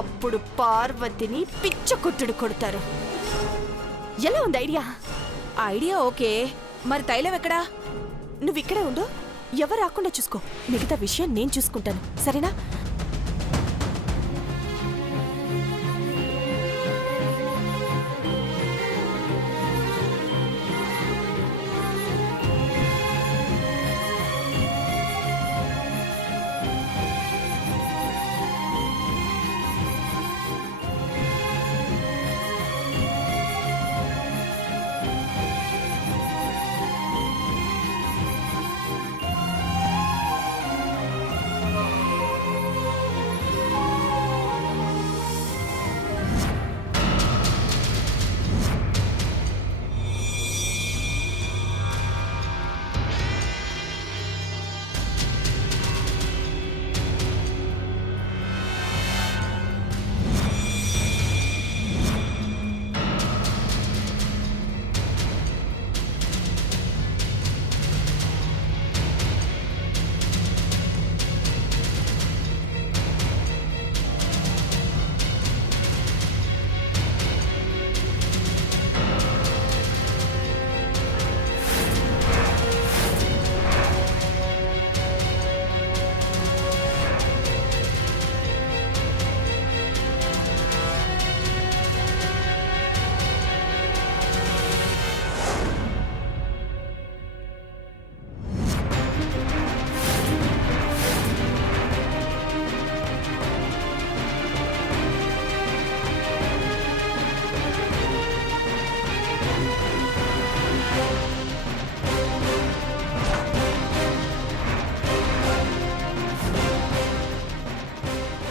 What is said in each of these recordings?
అప్పుడు పార్వతిని పిచ్చ కొట్టుడు కొడతారు. ఎలా ఉంది ఐడియా? ఐడియా ఓకే, మరి తైలం ఎక్కడా? నువ్వు ఇక్కడే ఉండు, ఎవరు రాకుండా చూసుకో. మిగతా విషయం నేను చూసుకుంటాను, సరేనా?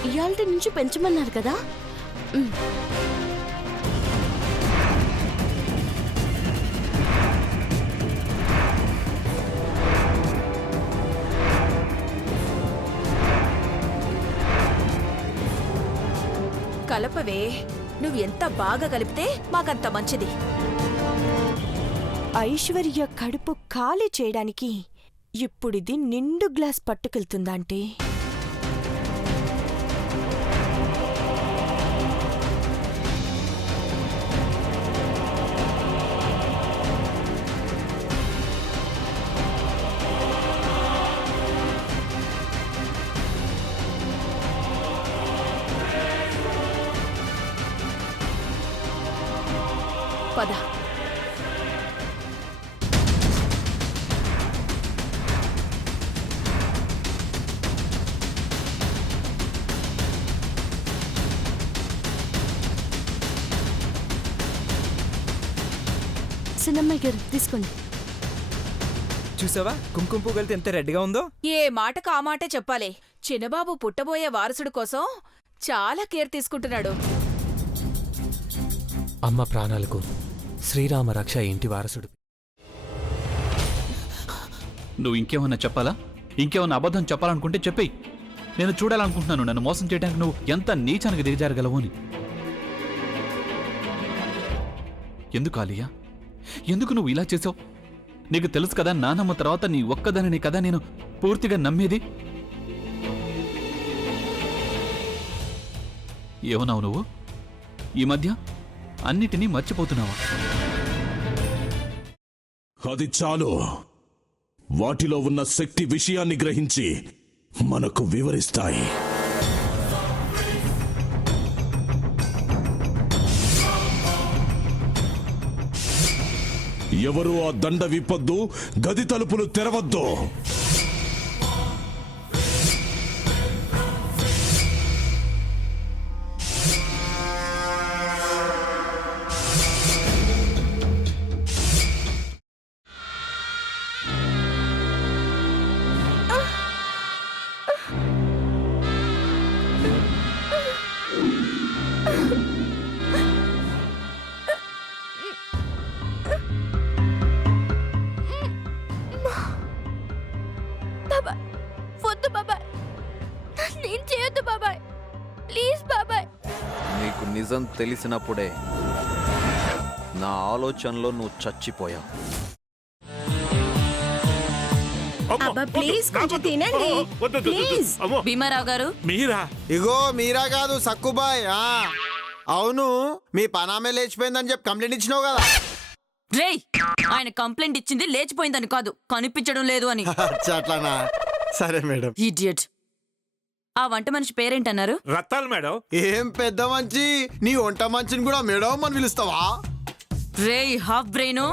ఇయాల్టి నుంచి పెంచమన్నారు కదా. కలపవే, నువ్వు ఎంత బాగా కలిపితే మాకంత మంచిది. ఐశ్వర్య కడుపు ఖాళీ చేయడానికి ఇప్పుడిది నిండు గ్లాస్ పట్టుకెళ్తుందా అంటే? పద. చిన్నమ్మాయి గారు తీసుకోండి. చూసావా కుంకుమ పువ్వులతో ఎంత రెడ్గా ఉందో? ఏ మాటకు ఆ మాటే చెప్పాలి. చిన్నబాబు పుట్టబోయే వారసుడు కోసం చాలా కేర్ తీసుకుంటున్నాడు. అమ్మ ప్రాణాలకు శ్రీరామ రక్ష ఇంటి వారసుడు. నువ్వు ఇంకేమన్నా చెప్పాలా? ఇంకేమన్నా అబద్ధం చెప్పాలనుకుంటే చెప్పేయి. నేను చూడాలనుకుంటున్నాను నన్ను మోసం చేయడానికి నువ్వు ఎంత నీచానికి దిగజారగలవు అని. ఎందుకు ఆలియా, ఎందుకు నువ్వు ఇలా చేసావు? నీకు తెలుసు కదా నానమ్మ తర్వాత నీ ఒక్కదానిని కదా నేను పూర్తిగా నమ్మేది. ఏమన్నావు నువ్వు? ఈ మధ్య అన్నిటినీ మర్చిపోతున్నావా? అది చాలు. వాటిలో ఉన్న శక్తి విషయాన్ని గ్రహించి మనకు వివరిస్తాయి. ఎవరు ఆ దండ విప్పొద్దు, గది తలుపులు తెరవద్దు. నీకు నిజం తెలిసినప్పుడే నా ఆలోచనలో నువ్వు చచ్చిపోయావు. అబ్బా ప్లీజ్ కొంచెం తినండి ప్లీజ్. భీమారావు గారు మీరా? ఇగో మీరా కాదు సక్కుబాయ్. అవును, మీ పనామే లేచిపోయిందని చెప్పి కంప్లైంట్ ఇచ్చినావు కదా. రేయ్, ఆయన కంప్లైంట్ ఇచ్చింది లేచిపోయిందని కాదు, కనిపించడం లేదు అని. అచ్చా, అట్లానా? సరే మేడం. ఇడియట్. ఆ వంట మనిషి పేరేంటన్నారు? రత్తాలు మేడం. ఏం పెద్ద మంచి, నీ వంట మంచిని కూడా మేడం అని పిలుస్తావా? రేయ్ హాఫ్ బ్రెయిన్,